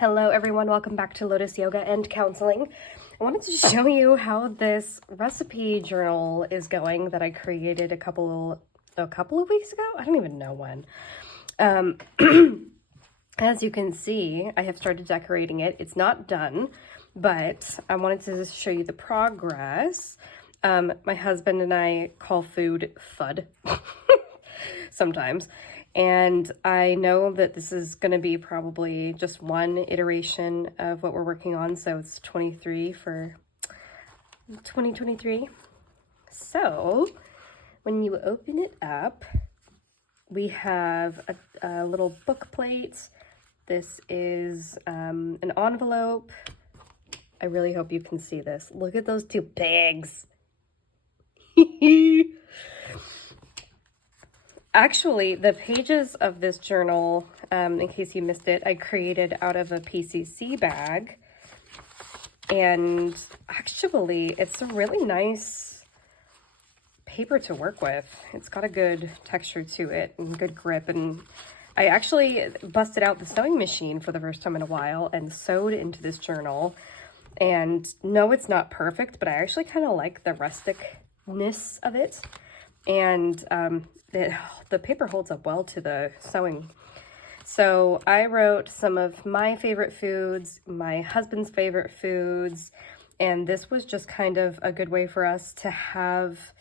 Hello everyone, welcome back to Lotus Yoga and Counseling. I wanted to show you how this recipe journal is going that I created a couple of weeks ago. I don't even know when. As you can see, I have started decorating it. It's not done, but I wanted to show you the progress. My husband and I call food FUD sometimes. And I know that this is going to be probably just one iteration of what we're working on. So it's 23 for 2023. So when you open it up, we have a little book plate. This is an envelope. I really hope you can see this. Look at those two pigs. Actually, the pages of this journal, in case you missed it, I created out of a PCC bag. And actually, it's a really nice paper to work with. It's got a good texture to it and good grip. And I actually busted out the sewing machine for the first time in a while and sewed into this journal. And no, it's not perfect, but I actually kind of like the rusticness of it. And the paper holds up well to the sewing. So I wrote some of my favorite foods, my husband's favorite foods, and this was just kind of a good way for us to have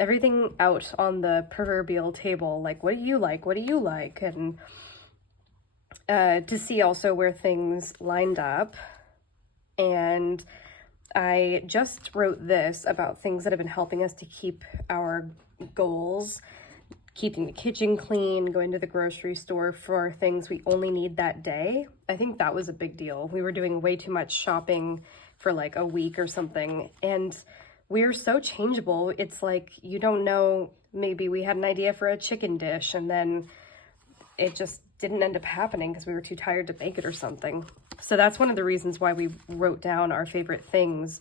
everything out on the proverbial table. Like, what do you like? What do you like? And to see also where things lined up. And I just wrote this about things that have been helping us to keep our goals, keeping the kitchen clean, going to the grocery store for things we only need that day. I think that was a big deal. We were doing way too much shopping for like a week or something, and we're so changeable. It's like, you don't know, maybe we had an idea for a chicken dish and then it just didn't end up happening because we were too tired to make it or something. So that's one of the reasons why we wrote down our favorite things,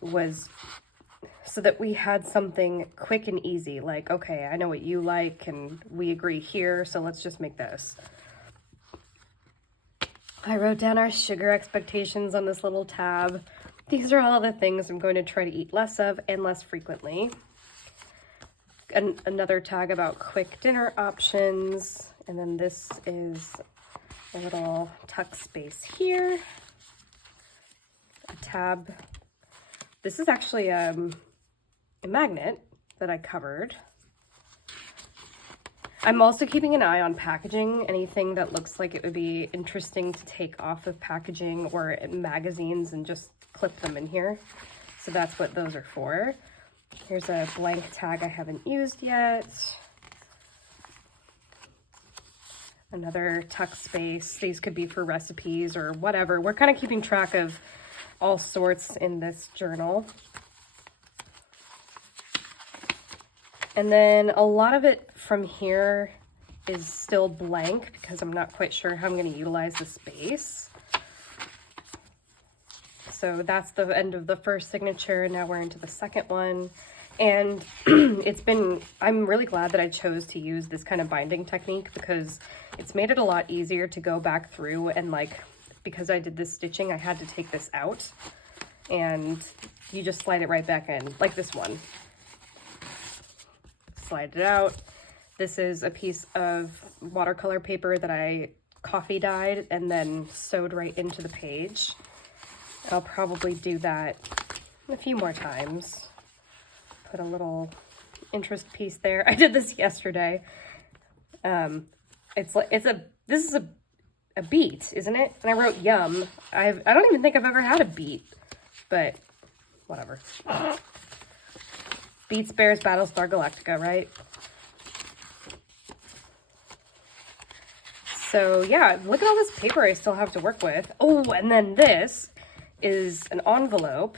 was so that we had something quick and easy. Like, okay, I know what you like and we agree here, so let's just make this. I wrote down our sugar expectations on this little tab. These are all the things I'm going to try to eat less of and less frequently. Another tag about quick dinner options. And then this is a little tuck space here. A tab. This is actually a magnet that I covered. I'm also keeping an eye on packaging. Anything that looks like it would be interesting to take off of packaging or magazines and just clip them in here. So that's what those are for. Here's a blank tag I haven't used yet. Another tuck space. These could be for recipes or whatever. We're kind of keeping track of all sorts in this journal. And then a lot of it from here is still blank because I'm not quite sure how I'm going to utilize the space. So that's the end of the first signature. Now we're into the second one. And I'm really glad that I chose to use this kind of binding technique because it's made it a lot easier to go back through and, like, because I did this stitching, I had to take this out and you just slide it right back in, like this one. Slide it out. This is a piece of watercolor paper that I coffee dyed and then sewed right into the page. I'll probably do that a few more times. Put a little interest piece there. I did this yesterday. This is a beet, isn't it? And I wrote yum. I don't even think I've ever had a beet, but whatever. Beets, Bears, Battlestar Galactica, right? So yeah, look at all this paper I still have to work with. Oh, and then this is an envelope.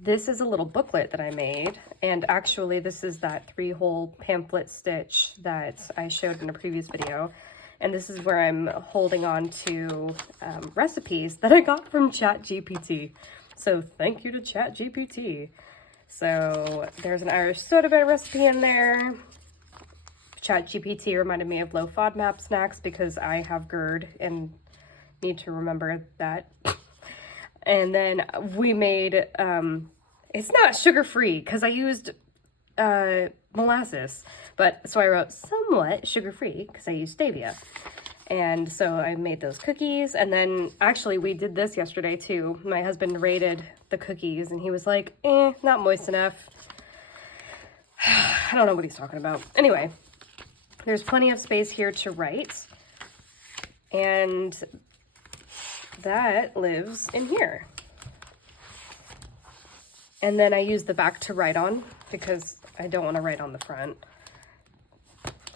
This is a little booklet that I made, and actually this is that 3-hole pamphlet stitch that I showed in a previous video. And this is where I'm holding on to recipes that I got from ChatGPT. So thank you to ChatGPT. So there's an Irish soda bread recipe in there. ChatGPT reminded me of low FODMAP snacks because I have GERD and need to remember that. And then we made, it's not sugar-free because I used molasses, but so I wrote somewhat sugar-free because I used stevia. And so I made those cookies, and then actually we did this yesterday too. My husband rated the cookies and he was like, not moist enough. I don't know what he's talking about. Anyway, there's plenty of space here to write, and that lives in here. And then I use the back to write on because I don't want to write on the front.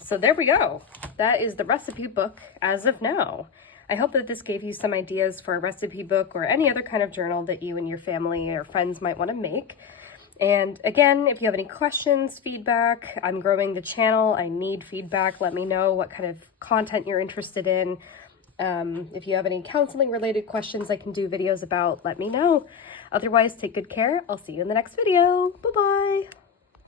So there we go. That is the recipe book as of now. I hope that this gave you some ideas for a recipe book or any other kind of journal that you and your family or friends might want to make. And again, if you have any questions, feedback, I'm growing the channel. I need feedback. Let me know what kind of content you're interested in. If you have any counseling related questions I can do videos about, let me know. Otherwise, take good care. I'll see you in the next video. Bye-bye.